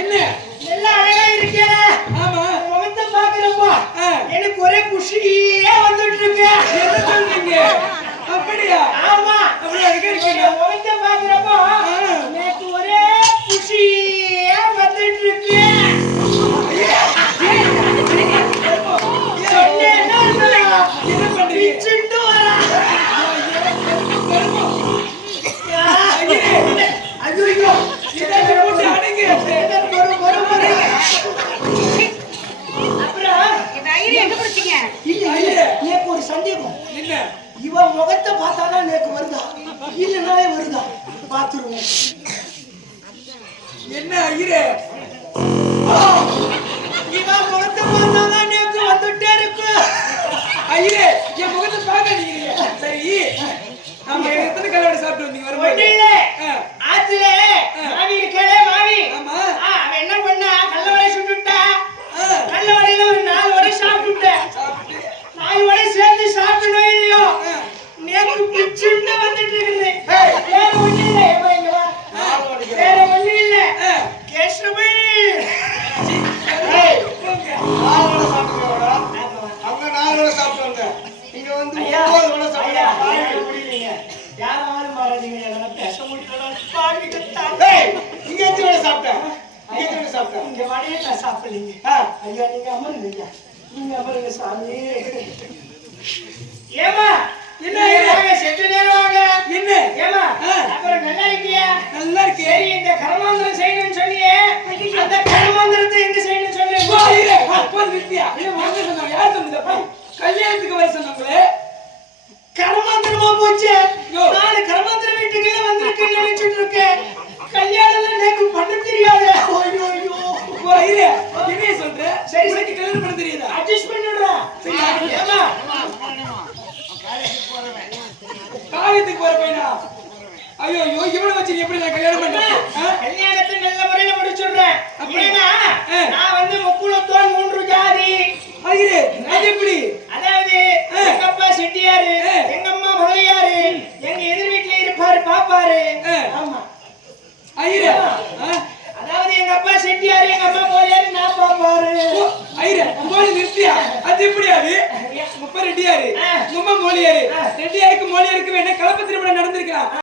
என்ன நல்லா அழகா இருக்கேன். ஆமா முகத்தை பாக்குறப்போ எனக்கு ஒரே குஷியே வந்துட்டு இருக்கு. என்ன சொல்றீங்க? அப்படியா? ஆமா அப்படி அழகா இருக்கீங்க. முகத்தை பாக்குறப்போ எனக்கு ஒரே குஷியே வந்துட்டு இருக்கு. என்ன பண்றீங்க? சிண்டு வரா. ஐயோ இதை போட்டு அடங்க. நேக்கு ஒரு சந்தேகம். என்ன? இவன் முகத்தை பார்த்தாதான் நேக்கு வருதா இல்லனாலே வருதா பாத்துருவோம். என்ன ஐயரே? இவன் முகத்தை பார்த்தாதான் நேக்கு வந்துட்டே இருக்கு. ஐயரே என் முகத்தை பார்க்காதீங்க. சரி நாம எத்தனை கலவடை சாப்பிட்டு வந்தீங்க? ஒண்ணு இல்ல. ஆத்துல மாவி இருக்கே மாவி. ஆமா. அவன் என்ன பண்ணா கல்லவடை சுட்டுட்டா. கல்லவடையில ஒரு 4 வடை சாப்பிட்டுட்டேன். 4 வடை சேர்ந்து சாப்பிடணும் இல்லையோ நேக்கு பிச்சுண்டு வந்துட்டு இருக்குது. வேற ஒண்ணு இல்ல. இங்க வா. வேற ஒண்ணு இல்ல. கேசவி அவங்க 4 வடை சாப்பிட்டாங்க. இங்க வந்து 9 வடை சாப்பிட்டாங்க. முடியலைங்க. யாராலும் மாறாதீங்க. என்னால பேச முடியல. பாடிக்கிட்டான். இங்க எத்தனை வடை சாப்பிட்டேன்? இங்க எத்தனை வடை சாப்பிட்டேன்? இங்க வடையே நான் சாப்பிடலீங்க. ஐயா நீங்க அமருங்க. நீங்க அமருங்க சாமி. ஏமா என்ன வாங்க செட்டு நேரம் வாங்க. என்ன? ஏமா அப்புறம் நல்லா இருக்கியா? நல்லா இருக்கே. சரி இந்த கர்மாந்திரம் செய்யணும்னு சொன்னியே அந்த கர்மாந்திரத்தை எங்க செய்யணும்னு சொல்லு. ஐயரே அப்பா நித்தியா. இல்ல வாங்க சொன்னாங்க. யார் சொன்னதப்பா? கல்யாணத்துக்கு வர சொன்னாங்களே. கர்மாந்திரமா போச்சு. நாலு கர்மாந்திர வீட்டுக்குள்ள வந்திருக்கேன்னு நினைச்சிட்டு இருக்கேன். கல்யாணம் எனக்கு பண்ண தெரியாது. ஐயோ ஐயோ ஐயரே என்ன சொல்ற? சரி உனக்கு கல்யாணம் பண்ண தெரியுதா? அட்ஜஸ்ட் பண்ணிடுறா. ஏமா காரியத்துக்கு போற பையனா? ஐயோ ஐயோ இவனை வச்சு நீ எப்படி நான் கல்யாணம் பண்றேன்? கல்யாணத்தை நல்ல முறையில முடிச்சுடுறேன். ஏன்னா நான் வந்து முக்குலத்தோன் 3 ஜாதி. ஐயரே அது எப்படி? அதாவது எங்க அப்பா செட்டியாரு, எங்க அம்மா முதலியாரு, எங்க எதிர் வீட்டுல இருப்பாரு பாப்பாரு. ஆமா ஐயரே அதாவது எங்க அப்பா செட்டியாரு, எங்க அம்மா முதலியாரு, நான் பாப்பாரு. ஐயரே மோலி நித்தியா. அது எப்படி? அது முப்ப ரெட்டியாரு, மும்மா மோலியாரு. ரெட்டியாருக்கு மோலியாருக்கு வேணா கலப்பு திருமணம் நடந்திருக்கா?